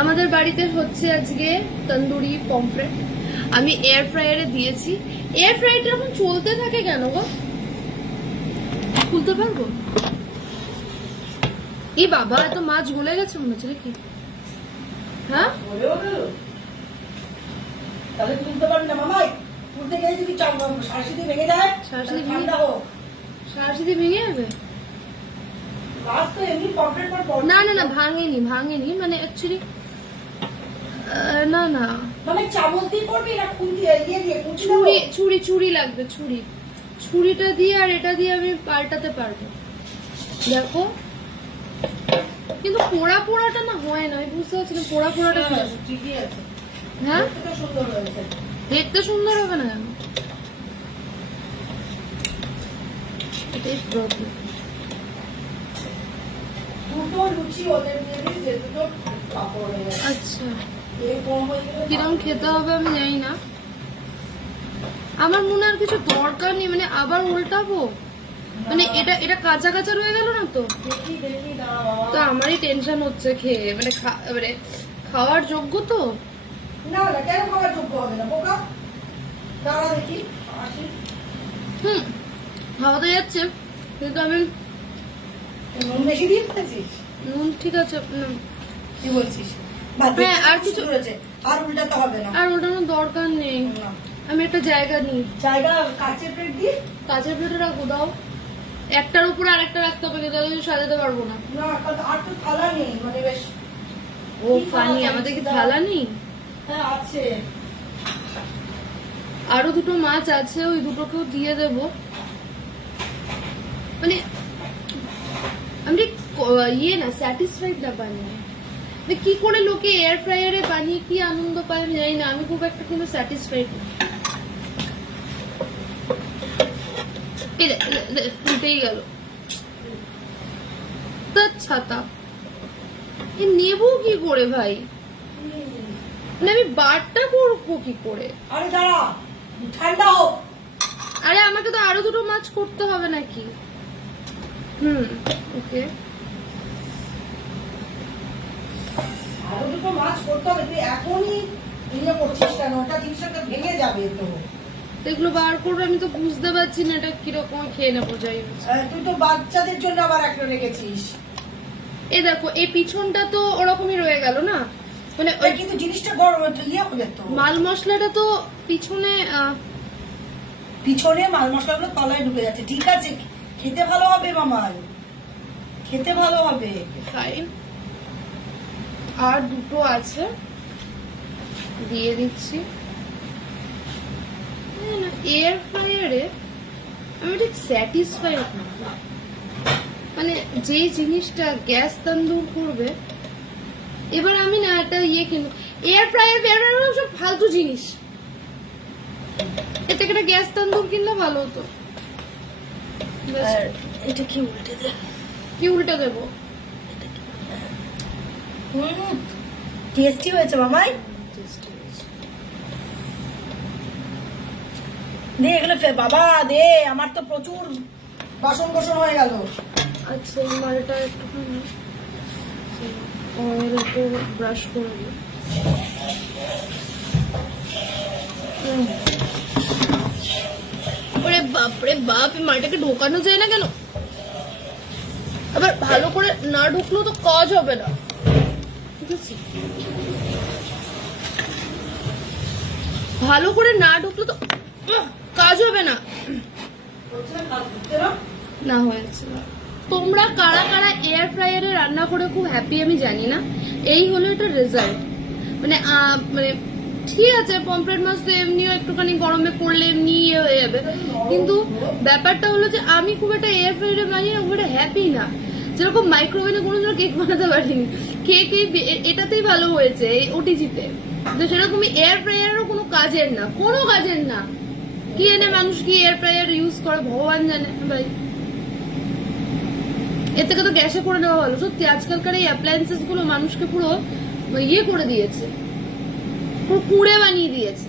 আমাদের বাড়িতে হচ্ছে আজকে তন্দুরি পমফ্রেট। আমি এয়ার ফ্রায়ারে দিয়েছি। এয়ার ফ্রায়ারটা এখন চলতে থাকে কেন গো? খুলতে পারবো? এই বাবা, এত মাছ গলে গেছে মনে হচ্ছে নাকি? হ্যাঁ, তাহলে তুলতে পারবি না মামাই। তুলতে গেলে যদি শাঁসি ভেঙে যায়, ঠান্ডা হোক, শাঁসি দিয়ে ভেঙে যাবে। না না না, ভাঙেনি ভাঙেনি, মানে অ্যাকচুয়ালি না না, মানে চামচ দিয়ে করবি না খুন্তি ইয়ে দিয়ে ছুরি লাগবে। ছুরিটা দিয়ে আর এটা দিয়ে আমি পাল্টাতে পারবো। দেখো, কিন্তু পোড়াটা না হয় না, আমি বুঝতে পারছি না পোড়াটা ঠিকই আছে। হ্যাঁ, সুন্দর হয়েছে, দেখতে সুন্দর হবে না কেন? এটাই প্রবলেম। দুটো লুচি ওদের দিয়ে দিস, যে দুটো পাপড় হয়ে গেছে। আচ্ছা, কিরকম খেতে হবে আমি জানি না। আমার মনে আর কিছু দরকার নেই, মানে আবার উল্টাবো, মানে এটা কাঁচা কাঁচা রয়ে গেল না তো। তো আমারই টেনশন হচ্ছে খেয়ে, মানে খাওয়ার যোগ্য তো না না, কেন খাওয়ার যোগ্য হবে না বোকা? দাঁড়া দেখি আসি। খাওয়া তো যাচ্ছে, কিন্তু আমি নুন বেশি দিয়ে ফেলেছিস। নুন ঠিক আছে, কি বলছিস? হ্যাঁ, আর কিছু রয়েছে, আর উল্টাতে হবে না। আর ওটানোর দরকার নেই। আমি একটা জায়গা নিই, জায়গা কাঁচের প্লেট দিয়ে, কাঁচের প্লেটে রাখবো। দাও, একটার উপরে আরেকটা রাখতে হবে, কিন্তু সাজাতে পারবো না। না আর তো থালা নেই, মানে বেশ। ও ফানি, আমাদের কি থালা নেই? হ্যাঁ আছে, আরো দুটো মাছ আছে, ওই দুটোকেও দিয়ে দেবো। মানে আমি ইয়ে না, স্যাটিসফাইড না বানিয়ে। কি করে লোকে এয়ার ফ্রায়ারে বানিয়ে কি আনন্দ পায় আমি জানি না, আমি খুব একটা কিন্তু স্যাটিসফাইড না। উল্টেই গেল ছাতা। নেবো কি করে ভাই? মানে আমি বারটা করবো কি করে? আরে দাঁড়া, ঠান্ডা হোক। আরে আমাকে তো আরো দুটো মাছ করতে হবে নাকি? ওকে, আরো দুটো মাছ করতে হবে। তুই এখনই ইয়ে করছিস কেন? ওটা জিনিসটা ভেঙে যাবে তো। এগুলো বার করবো, আমি তো বুঝতে পারছি না এটা কিরকম। খেয়ে নেবো, যাই হোক। তুই তো বাচ্চাদের জন্য আবার একটা রেখেছিস। এই দেখো, এই পিছনটা তো ওরকমই রয়ে গেল না, মানে কিন্তু জিনিসটা গরম ইয়ে হবে তো। মাল মশলাটা তো পিছনে মাল মশলাগুলো তলায় ঢুকে যাচ্ছে। ঠিক আছে, খেতে ভালো হবে মামার, খেতে ভালো হবে। ফাইন, আর দুটো আছে, দিয়ে দিচ্ছি। এয়ার ফ্রায়ারে আমি ঠিক স্যাটিসফাইড না, মানে যে জিনিসটা গ্যাস তন্দুর করবে। এবার আমি না একটা ইয়ে কিনবো, এয়ার ফ্রায়ার সব ফালতু জিনিস, এর থেকে একটা গ্যাস তন্দুর কিনলে ভালো হতো। এটা কি উল্টে দে, কি উল্টে দেবো? টেস্টি হয়েছে মামাই। দে এগুলো বাবা দে, আমার তো প্রচুর বাসন কোসন হয়ে গেল। আচ্ছা, এই মালটা একটুখানি অয়েল একটু ব্রাশ করে দিই। ওরে বাপরে বাপ, এই মালটাকে ঢোকানো যায় না কেন? আবার ভালো করে না ঢুকলেও তো কাজ হবে না, ঠিক আছে? ভালো করে না ঢুকলে তো কাজ হবে না। না হয়েছে। তোমরা কারা কারা এয়ার ফ্রায়ারে রান্না করে খুব হ্যাপি আমি জানি না। এই হলো এটা রেজাল্ট। মানে মানে ঠিক আছে, পমফ্রেট মাছ তো এমনিও একটুখানি গরমে করলে এমনি ইয়ে হয়ে যাবে, কিন্তু ব্যাপারটা হলো যে আমি খুব একটা এয়ার ফ্রায়ারে বানিয়ে খুব একটা হ্যাপি না। যেরকম মাইক্রোওভেনে কোনোদিনও কেক বানাতে পারিনি, কেক এটাতেই ভালো হয়েছে, এই ওটিজিতে। তো সেরকমই এয়ার ফ্রায়ারও কোনো কাজের না। কি এনে মানুষ কি এয়ার ফ্রায়ার ইউজ করে ভগবান জানে ভাই। এর থেকে তো গ্যাসে করে নেওয়া ভালো। সত্যি আজকালকার এই অ্যাপ্লায়েন্সেস গুলো মানুষকে পুরো ইয়ে করে দিয়েছে, পুরো কুড়ে বানিয়ে দিয়েছে।